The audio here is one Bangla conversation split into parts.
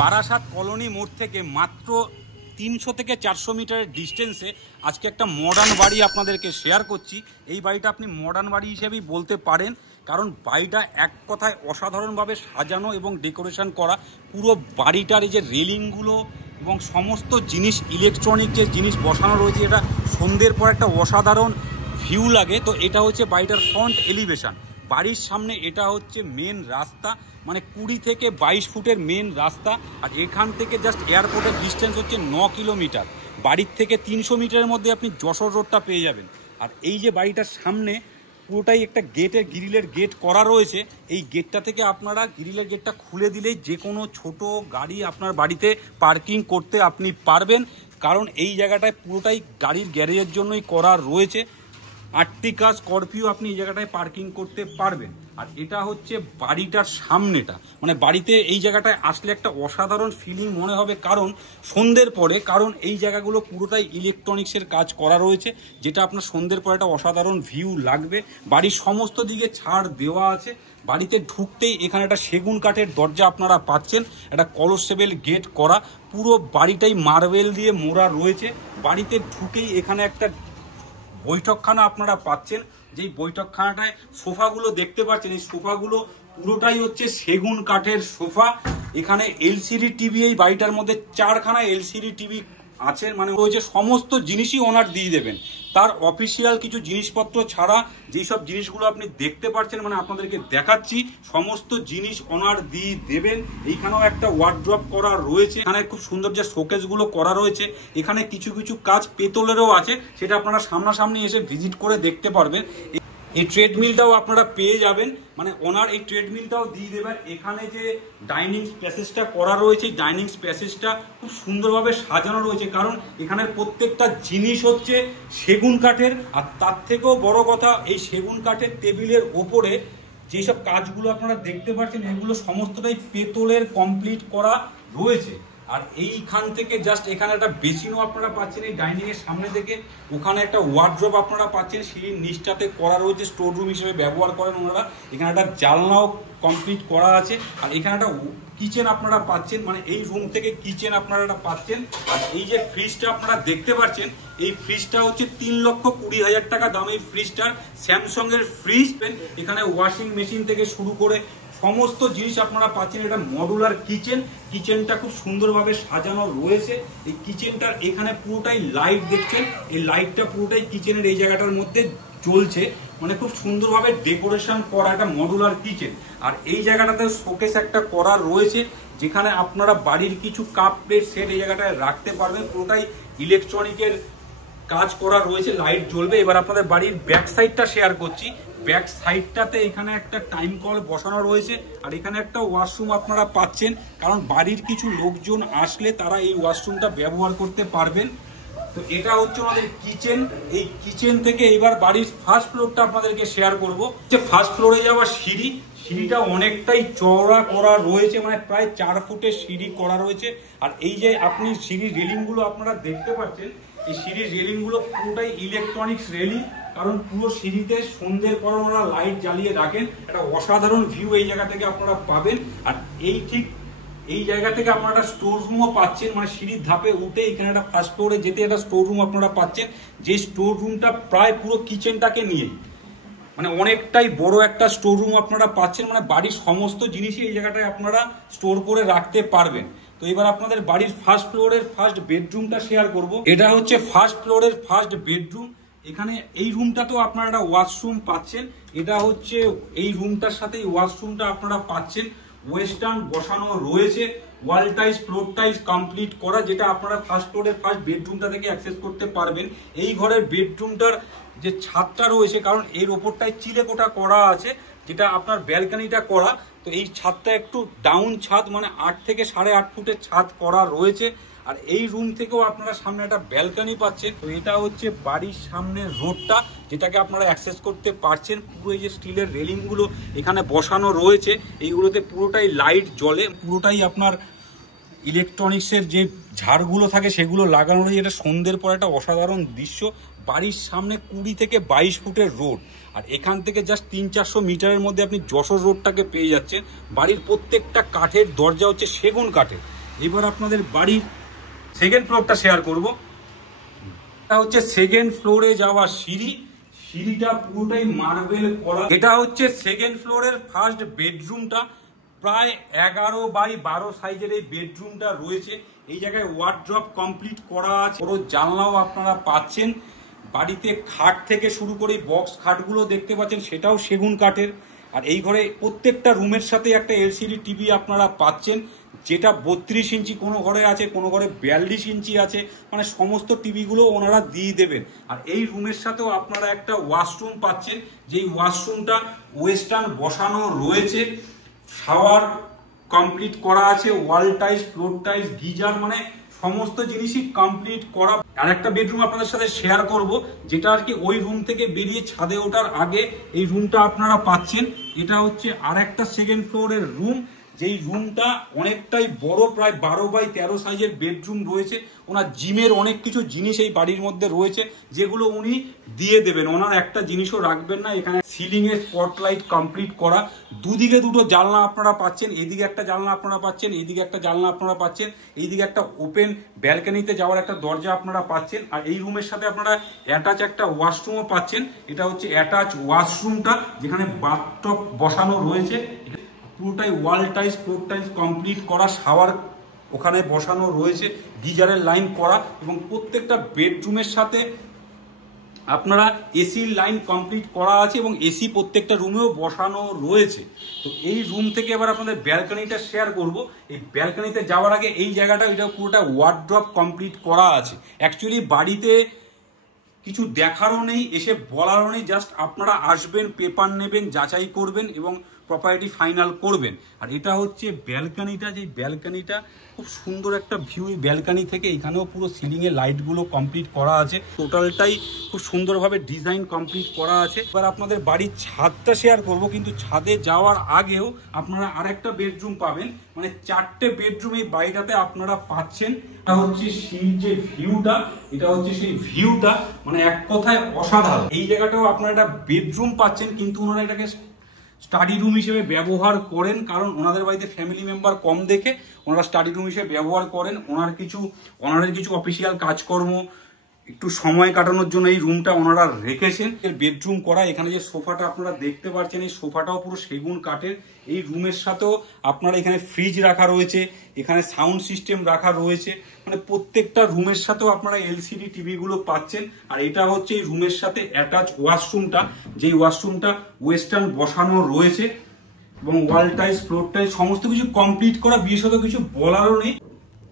বারাসাত কলোনি মোড় থেকে মাত্র 300 থেকে 400 মিটারের ডিস্টেন্সে আজকে একটা মডার্ন বাড়ি আপনাদেরকে শেয়ার করছি। এই বাড়িটা আপনি মডার্ন বাড়ি হিসেবেই বলতে পারেন, কারণ বাড়িটা এক কথায় অসাধারণভাবে সাজানো এবং ডেকোরেশন করা। পুরো বাড়িটার এই যে রেলিংগুলো এবং সমস্ত জিনিস, ইলেকট্রনিক যে জিনিস বসানো রয়েছে, এটা সন্ধ্যের পর একটা অসাধারণ ভিউ লাগে। তো এটা হচ্ছে বাড়িটার ফ্রন্ট এলিভেশন। বাড়ির সামনে এটা হচ্ছে মেন রাস্তা, মানে 20 থেকে 22 ফুটের মেন রাস্তা। আর এখান থেকে জাস্ট এয়ারপোর্টের ডিস্টেন্স হচ্ছে 9 কিলোমিটার। বাড়ির থেকে 300 মিটারের মধ্যে আপনি যশোর রোডটা পেয়ে যাবেন। আর এই যে বাড়িটার সামনে পুরোটাই একটা গেটের, গ্রিলের গেট করা রয়েছে। এই গেটটা থেকে আপনারা গ্রিলের গেটটা খুলে দিলেই যে কোনো ছোট গাড়ি আপনার বাড়িতে পার্কিং করতে আপনি পারবেন, কারণ এই জায়গাটায় পুরোটাই গাড়ির গ্যারেজের জন্যই করা রয়েছে। আর্টিকা, স্করপিও আপনি এই জায়গাটায় পার্কিং করতে পারবেন। আর এটা হচ্ছে বাড়িটার সামনেটা, মানে বাড়িতে এই জায়গাটায় আসলে একটা অসাধারণ ফিলিং মনে হবে, কারণ সন্ধ্যের পরে, কারণ এই জায়গাগুলো পুরোটাই ইলেকট্রনিক্সের কাজ করা রয়েছে, যেটা আপনার সন্ধ্যের পরে একটা অসাধারণ ভিউ লাগবে। বাড়ির সমস্ত দিকে ছাড় দেওয়া আছে। বাড়িতে ঢুকতেই এখানে একটা সেগুন কাঠের দরজা আপনারা পাচ্ছেন, একটা কলসেবেল গেট করা। পুরো বাড়িটাই মার্বেল দিয়ে মোড়া রয়েছে। বাড়িতে ঢুকেই এখানে একটা বৈঠকখানা আপনারা পাচ্ছেন। যেই বৈঠকখানাটায় সোফাগুলো দেখতে পাচ্ছেন, এই সোফাগুলো পুরোটাই হচ্ছে সেগুন কাঠের সোফা। এখানে এলসিডি টিভি, এই বাড়িটার মধ্যে 4খানা এলসিডি টিভি আছে, মানে রয়েছে। সমস্ত জিনিসই ওনার দিয়ে দেবেন। তার অফিসিয়াল কিছু জিনিসপত্র ছাড়া যেই সব জিনিসগুলো আপনি দেখতে পাচ্ছেন, মানে আপনাদেরকে দেখাচ্ছি, সমস্ত জিনিস ওনার দিয়ে দেবেন। এইখানেও একটা ওয়ার্ড্রপ করা রয়েছে। এখানে খুব সুন্দর যে শোকেসগুলো করা রয়েছে, এখানে কিছু কিছু কাজ পেতলেরও আছে, সেটা আপনারা সামনাসামনি এসে ভিজিট করে দেখতে পারবেন। এই ট্রেডমিলটাও আপনারা পেয়ে যাবেন, মানে ওনার এই ট্রেডমিলটাও দিয়ে দেবেন। এখানে যে ডাইনিং স্পেসেসটা করা রয়েছে, ডাইনিং স্পেসেসটা খুব সুন্দরভাবে সাজানো রয়েছে, কারণ এখানের প্রত্যেকটা জিনিস হচ্ছে সেগুন কাঠের। আর তার থেকেও বড় কথা, এই সেগুন কাঠের টেবিলের ওপরে যেসব কাজগুলো আপনারা দেখতে পাচ্ছেন, এগুলো সমস্তটাই পেতলের কমপ্লিট করা রয়েছে। আর এইখান থেকে জাস্ট এখানে একটা বেসিনও আপনারা পাচ্ছেন এই ডাইনিং এর সামনে থেকে। ওখানে একটা ওয়ার্ড্রপ আপনারা পাচ্ছেন, সিঁড়ির নিচটাতে করা রয়েছে, স্টোর রুম হিসেবে ব্যবহার করেন ওনারা। এখানে একটা জানলাও কমপ্লিট করা আছে। আর এখানে একটা কিচেন আপনারা পাচ্ছেন, মানে এই রুম থেকে কিচেন আপনারা একটা পাচ্ছেন। আর এই যে ফ্রিজটা আপনারা দেখতে পাচ্ছেন, এই ফ্রিজটা হচ্ছে 3,20,000 টাকা দাম। এই ফ্রিজটার স্যামসাং এর ফ্রিজ। এখানে ওয়াশিং মেশিন থেকে শুরু করে সমস্ত জিনিস আপনারা পাচ্ছেন। এটা মডুলার কিচেন। কিচেনটা খুব সুন্দরভাবে সাজানো রয়েছে। এই কিচেনটার এখানে পুরোটাই লাইট দেখছেন, এই লাইটটা পুরোটাই কিচেনের এই জায়গাটার মধ্যে জ্বলছে, মানে খুব সুন্দরভাবে ডেকোরেশন করা একটা মডুলার কিচেন। আর এই জায়গাটাতে শোকেস একটা করা রয়েছে, যেখানে আপনারা বাড়ির কিছু কাপ প্লেট সেট এই জায়গাটায় রাখতে পারবেন। পুরোটাই ইলেকট্রনিকের কাজ করা রয়েছে, লাইট জ্বলবে। এবার আপনাদের বাড়ির ব্যাক সাইডটা শেয়ার করছি। ব্যাক সাইডটাতে এখানে একটা টাইম কল বসানো রয়েছে। আর এখানে একটা ওয়াশরুম আপনারা পাচ্ছেন, কারণ বাড়ির কিছু লোকজন আসলে তারা এই ওয়াশরুমটা ব্যবহার করতে পারবেন। তো এটা হচ্ছে আমাদের কিচেন। এই কিচেন থেকে এবার বাড়ির ফার্স্ট ফ্লোরটা আপনাদেরকে শেয়ার করবো। যে ফার্স্ট ফ্লোরে যাওয়া সিঁড়ি, সিঁড়িটা অনেকটাই চওড়া করা রয়েছে, মানে প্রায় 4 ফুটের সিঁড়ি করা রয়েছে। আর এই যে আপনি সিঁড়ির রেলিংগুলো আপনারা দেখতে পাচ্ছেন, এই সিঁড়ির রেলিংগুলো পুরোটাই ইলেকট্রনিক্স রেলিং, কারণ পুরো সিঁড়িতে সন্ধ্যের পর ওনারা লাইট জ্বালিয়ে রাখেন। একটা অসাধারণ ভিউ এই জায়গা থেকে আপনারা পাবেন। আর এই ঠিক এই জায়গা থেকে আপনারা একটা স্টোর রুমও পাচ্ছেন, মানে সিঁড়ির ধাপে উঠে এখানে একটা ফার্স্ট ফ্লোরে যেতে একটা স্টোর রুম আপনারা পাচ্ছেন। যে স্টোর রুমটা প্রায় পুরো কিচেনটাকে নিয়ে, মানে অনেকটাই বড় একটা স্টোর রুম আপনারা পাচ্ছেন। মানে বাড়ির সমস্ত জিনিসই এই জায়গাটায় আপনারা স্টোর করে রাখতে পারবেন। তো এবার আপনাদের বাড়ির ফার্স্ট ফ্লোরের ফার্স্ট বেডরুমটা শেয়ার করব। এটা হচ্ছে ফার্স্ট ফ্লোরের ফার্স্ট বেডরুম। এখানে এই রুমটাতেও আপনারা একটা ওয়াশরুম পাচ্ছেন। এটা হচ্ছে এই রুমটার সাথে ওয়াশরুমটা আপনারা পাচ্ছেন। ওয়েস্টার্ন বসানো রয়েছে, wall tiles, floor tiles complete করা, যেটা আপনারা ফার্স্ট ফ্লোরের ফার্স্ট বেডরুমটা থেকে অ্যাক্সেস করতে পারবেন। এই ঘরের বেডরুমটার যে ছাদটা রয়েছে, কারণ এর ওপরটায় চিলেকোঠা করা আছে, যেটা আপনার ব্যালকানিটা করা। তো এই ছাদটা একটু ডাউন ছাদ, মানে 8 থেকে 8.5 ফুটের ছাদ করা রয়েছে। আর এই রুম থেকেও আপনারা সামনে একটা ব্যালকানি পাচ্ছেন। তো এটা হচ্ছে বাড়ির সামনের রোডটা, যেটাকে আপনারা অ্যাক্সেস করতে পারছেন। পুরো এই যে স্টিলের রেলিংগুলো এখানে বসানো রয়েছে, এইগুলোতে পুরোটাই লাইট জ্বলে। পুরোটাই আপনার ইলেকট্রনিক্সের যে ঝাড়গুলো থাকে সেগুলো লাগানো রয়েছে। এটা সন্ধ্যের পর একটা অসাধারণ দৃশ্য। বাড়ির সামনে 20 থেকে 22 ফুটের রোড। আর এখান থেকে জাস্ট 300-400 মিটারের মধ্যে আপনি যশোর রোডটাকে পেয়ে যাচ্ছেন। বাড়ির প্রত্যেকটা কাঠের দরজা হচ্ছে সেগুন কাঠের। এবার আপনাদের বাড়ির সেকেন্ড ফ্লোরটা শেয়ার করব। এটা হচ্ছে সেকেন্ড ফ্লোরে যাওয়া সিঁড়ি, সিঁড়িটা পুরোটাই মার্বেল করা। এটা হচ্ছে সেকেন্ড ফ্লোরের ফার্স্ট বেডরুমটা, প্রায় 11x12 সাইজের এই বেডরুমটা রয়েছে। এই জায়গায় ওয়ার্ড্রপ কমপ্লিট করা আছে, পুরো জানলাও আপনারা পাচ্ছেন। বাড়িতে খাট থেকে শুরু করে বক্স খাটগুলো দেখতে পাচ্ছেন, সেটাও সেগুন কাঠের। আর এই ঘরে প্রত্যেকটা রুমের সাথে একটা এলসিডি টিভি আপনারা পাচ্ছেন, যেটা 32 ইঞ্চি কোনো ঘরে আছে, কোনো ঘরে 42 ইঞ্চি আছে, মানে সমস্ত টিভিগুলো ওনারা দিয়ে দেবেন। আর এই রুমের সাথেও আপনারা একটা ওয়াশরুম পাচ্ছেন, যেই ওয়াশরুমটা ওয়েস্টার্ন বসানো রয়েছে, শাওয়ার কমপ্লিট করা আছে, wall tiles, floor tiles, geyser, মানে সমস্ত জিনিসই কমপ্লিট করা। আর একটা বেডরুম আপনাদের সাথে শেয়ার করব, যেটা আর কি ওই রুম থেকে বেরিয়ে ছাদে ওঠার আগে এই রুমটা আপনারা পাচ্ছেন। এটা হচ্ছে আর একটা সেকেন্ড ফ্লোরের রুম, যেই রুমটা অনেকটাই বড়, প্রায় 12x13 সাইজের বেডরুম রয়েছে। ওনার জিমের অনেক কিছু জিনিস এই বাড়ির মধ্যে রয়েছে, যেগুলো উনি দিয়ে দেবেন, ওনার একটা জিনিসও রাখবেন না। এখানে সিলিং এ স্পটলাইট কমপ্লিট করা, দুদিকে দুটো জানলা আপনারা পাচ্ছেন, এদিকে একটা জানলা আপনারা পাচ্ছেন, এইদিকে একটা জানলা আপনারা পাচ্ছেন, এইদিকে একটা ওপেন ব্যালকনিতে যাওয়ার একটা দরজা আপনারা পাচ্ছেন। আর এই রুমের সাথে আপনারা অ্যাটাচ একটা ওয়াশরুমও পাচ্ছেন। এটা হচ্ছে অ্যাটাচ ওয়াশরুমটা, যেখানে বাথটব বসানো রয়েছে, পুরোটাই wall tiles, floor tiles complete করা, শাওয়ার ওখানে বসানো রয়েছে, গিজারের লাইন করা, এবং প্রত্যেকটা বেডরুমের সাথে আপনারা এসির লাইন কমপ্লিট করা আছে, এবং এসি প্রত্যেকটা রুমেও বসানো রয়েছে। তো এই রুম থেকে এবার আপনাদের ব্যালকনিটা শেয়ার করব। এই ব্যালকনিতে যাওয়ার আগে এই জায়গাটা, এটা পুরোটা ওয়ার্ড্রপ কমপ্লিট করা আছে। অ্যাকচুয়ালি বাড়িতে কিছু দেখারও নেই, এসে বলারও নেই, জাস্ট আপনারা আসবেন, পেপার নেবেন, যাচাই করবেন এবং প্রপার্টি ফাইনাল করবেন। আর এটা হচ্ছে ব্যালকনিটা, যে ব্যালকনিটা খুব সুন্দর একটা ভিউ। এই ব্যালকনি থেকে এখানেও পুরো সিলিংয়ে লাইটগুলো কমপ্লিট করা আছে, টোটালটাই খুব সুন্দরভাবে ডিজাইন কমপ্লিট করা আছে। এবার আপনাদের বাড়ির ছাদটা শেয়ার করব, কিন্তু ছাদে যাওয়ার আগেও আপনারা আরেকটা বেডরুম পাবেন, মানে 4টে বেডরুম এই বাড়িটাতে আপনারা পাচ্ছেন। এটা হচ্ছে সেই যে ভিউটা, এটা হচ্ছে সেই ভিউটা, মানে এক কথায় অসাধারণ। এই জায়গাটাও আপনারা একটা বেডরুম পাচ্ছেন, কিন্তু ওনারা এটাকে স্টাডি রুম হিসেবে ব্যবহার করেন, কারণ ওনাদের বাড়িতে ফ্যামিলি মেম্বার কম দেখে ওনারা স্টাডি রুম হিসেবে ব্যবহার করেন। ওনারের কিছু অফিসিয়াল কাজকর্ম, একটু সময় কাটানোর জন্য এই রুমটা ওনারা রেখেছেন। এর বেডরুম করা, এখানে যে সোফাটা আপনারা দেখতে পাচ্ছেন, এই সোফাটাও পুরো সেগুন কাঠের। এই রুমের সাথেও আপনারা এখানে ফ্রিজ রাখা রয়েছে, এখানে সাউন্ড সিস্টেম রাখা রয়েছে, মানে প্রত্যেকটা রুমের সাথেও আপনারা এলসিডি টিভি গুলো পাচ্ছেন। আর এটা হচ্ছে এই রুমের সাথে অ্যাটাচ ওয়াশরুমটা, যেই ওয়াশরুমটা ওয়েস্টার্ন বসানো রয়েছে, এবং ওয়াল টাইলস, ফ্লোর টাইলস সমস্ত কিছু কমপ্লিট করা, বিশেষত কিছু বলারও নেই।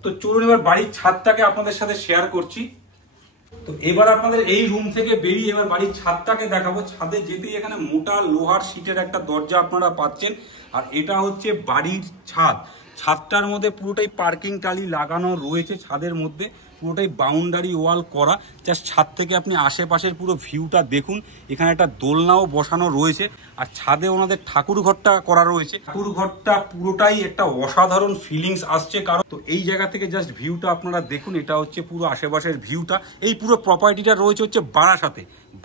তো চলুন এবার বাড়ির ছাদটাকে আপনাদের সাথে শেয়ার করছি। তো এবার আপনাদের এই রুম থেকে বেরিয়ে এবার বাড়ির ছাদটাকে দেখাবো। ছাদে যেতেই এখানে মোটা লোহার শীটের একটা দরজা আপনারা পাচ্ছেন। আর এটা হচ্ছে বাড়ির ছাদ। ছাদটার মধ্যে পুরোটাই পার্কিং টালি লাগানো রয়েছে, ছাদের মধ্যে পুরোটাই বাউন্ডারি ওয়াল করা। জাস্ট ছাদ থেকে আপনি আশেপাশের পুরো ভিউটা দেখুন। এখানে একটা দোলনাও বসানো রয়েছে। আর ছাদে ওনাদের ঠাকুর ঘরটা করা রয়েছে। ঠাকুর ঘরটা পুরোটাই একটা অসাধারণ ফিলিংস আসছে, কারণ তো এই জায়গা থেকে জাস্ট ভিউটা আপনারা দেখুন। এটা হচ্ছে পুরো আশেপাশের ভিউটা। এই পুরো প্রপার্টিটা রয়েছে হচ্ছে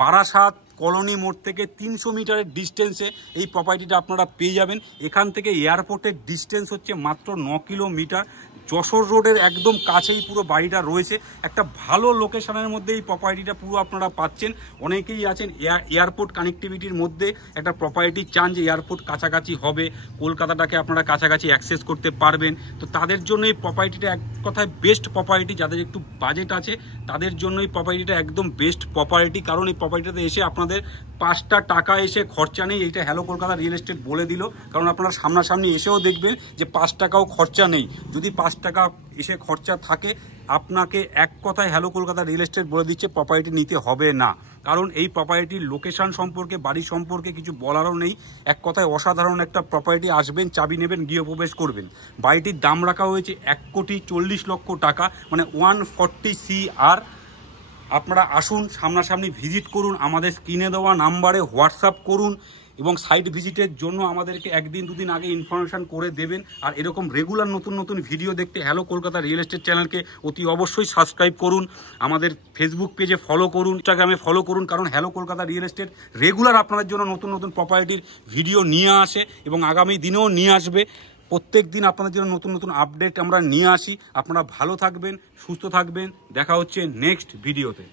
বারাসাত কলোনি মোড় থেকে 300 মিটারের ডিস্টেন্সে এই প্রপার্টিটা আপনারা পেয়ে যাবেন। এখান থেকে এয়ারপোর্টের ডিস্টেন্স হচ্ছে মাত্র 9 কিলোমিটার। যশোর রোডের একদম কাছেই পুরো বাড়িটা রয়েছে। একটা ভালো লোকেশনের মধ্যে এই প্রপার্টিটা পুরো আপনারা পাচ্ছেন। অনেকেই আছেন এয়ারপোর্ট কানেক্টিভিটির মধ্যে একটা প্রপার্টি চান, যে এয়ারপোর্ট কাছাকাছি হবে, কলকাতাটাকে আপনারা কাছাকাছি অ্যাক্সেস করতে পারবেন। তো তাদের জন্য এই প্রপার্টিটা এক কথায় বেস্ট প্রপার্টি। যাদের একটু বাজেট আছে তাদের জন্য এই প্রপার্টিটা একদম বেস্ট প্রপার্টি, কারণ এই প্রপার্টিটাতে এসে আপনাদের 5টা টাকা এসে খরচা নেই। এইটা হ্যালো কলকাতা রিয়েল এস্টেট বলে দিল, কারণ আপনারা সামনাসামনি এসেও দেখবেন যে 5 টাকাও খরচা নেই। যদি 5 টাকা এসে খরচা থাকে, আপনাকে এক কথায় হ্যালো কলকাতা রিয়েল এস্টেট বলে দিচ্ছে প্রপার্টি নিতে হবে না, কারণ এই প্রপার্টির লোকেশন সম্পর্কে, বাড়ি সম্পর্কে কিছু বলারও নেই। এক কথায় অসাধারণ একটা প্রপার্টি। আসবেন, চাবি নেবেন, গৃহপ্রবেশ করবেন। বাড়িটির দাম রাখা হয়েছে 1,40,00,000 টাকা, মানে 140 CR। আপনারা আসুন, সামনাসামনি ভিজিট করুন, আমাদের স্ক্রিনে দেওয়া নাম্বারে হোয়াটসঅ্যাপ করুন, এবং সাইট ভিজিটের জন্য আমাদেরকে 1-2 দিন আগে ইনফরমেশন করে দেবেন। আর এরকম রেগুলার নতুন নতুন ভিডিও দেখতে হ্যালো কলকাতা রিয়েল এস্টেট চ্যানেলকে অতি অবশ্যই সাবস্ক্রাইব করুন। আমাদের ফেসবুক পেজে ফলো করুন, ইনস্টাগ্রামে ফলো করুন, কারণ hello Kolkata real estate regular আপনাদের জন্য নতুন নতুন প্রপার্টির ভিডিও নিয়ে আসে এবং আগামী দিনেও নিয়ে আসবে। প্রত্যেক দিন আপনাদের জন্য নতুন নতুন আপডেট আমরা নিয়ে আসি। আপনারা ভালো থাকবেন, সুস্থ থাকবেন। দেখা হচ্ছে নেক্সট ভিডিওতে।